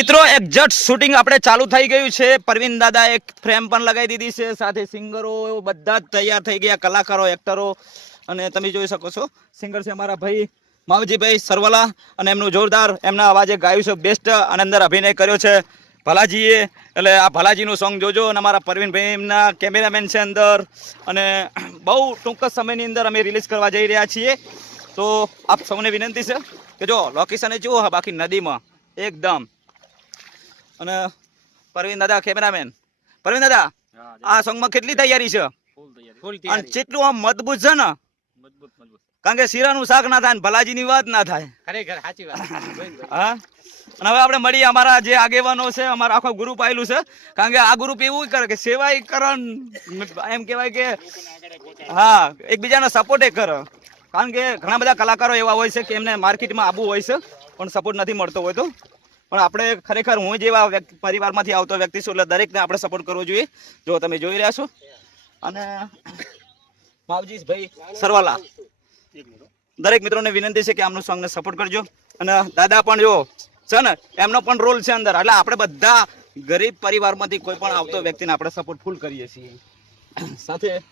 મિત્રો exact shooting આપણે ચાલુ થઈ ગયું છે. પરવીન દાદા એક ફ્રેમ પણ લગાવી દીધી છે, સાથે સિંગરો બધા જ તૈયાર થઈ ગયા, કલાકારો, એક્ટરો. અને તમે જોઈ શકો છો સિંગર છે અમારા ભાઈ માવજીભાઈ સરવાલા, અને એમનું જોરદાર એમના અવાજે ગાયું છે બેસ્ટ, અને અંદર અભિનય કર્યો છે ભલાજીએ. એટલે આ ભલાજીનું સોંગ જોજો. અને અમારા પરવીનભાઈ એમના કેમેરામેન છે અંદર, અને બહુ ટૂંક જ સમયની અંદર અમે રિલીઝ કરવા જઈ રહ્યા છીએ. તો આપ સૌને વિનંતી છે કે જો લોકેશન જુઓ, બાકી નદીમાં એકદમ. અને પરવીન દાદા કેમેરામેન, પરવીન દાદા આ સોંગમાં કેટલી તૈયારી છે? અને કેટલું આમ મજબૂત છે ને, કારણ કે શીરાનું શાક ના થાય ને ભલાજીની વાત ના થાય. હા. અને હવે આપણે મળીએ અમારા જે આગેવાનો છે, અમારા આખો ગ્રુપ આવેલું છે. કારણ કે આ ગ્રુપ એવું કરે કે સેવાય કરણ, એમ કહેવાય કે હા એકબીજાને સપોર્ટ કરે. કારણ કે ઘણા બધા કલાકારો એવા હોય છે કે એમને માર્કેટમાં આવવું હોય છે પણ સપોર્ટ નથી મળતો હોય. તો પણ આપણે ખરેખર હું જેવા પરિવારમાંથી આવતો વ્યક્તિ છું, એટલે દરેકને આપણે સપોર્ટ કરવો જોઈએ. જો તમે જોઈ રહ્યા છો. અને માવજીભાઈ સરવાલા, દરેક મિત્રોને વિનંતી છે કે આમનું સોંગને સપોર્ટ કરજો. અને દાદા પણ જો છે ને, એમનો પણ રોલ છે અંદર. એટલે આપણે બધા ગરીબ પરિવારમાંથી કોઈ પણ આવતો વ્યક્તિને આપણે સપોર્ટ ફૂલ કરીએ છીએ. સાથે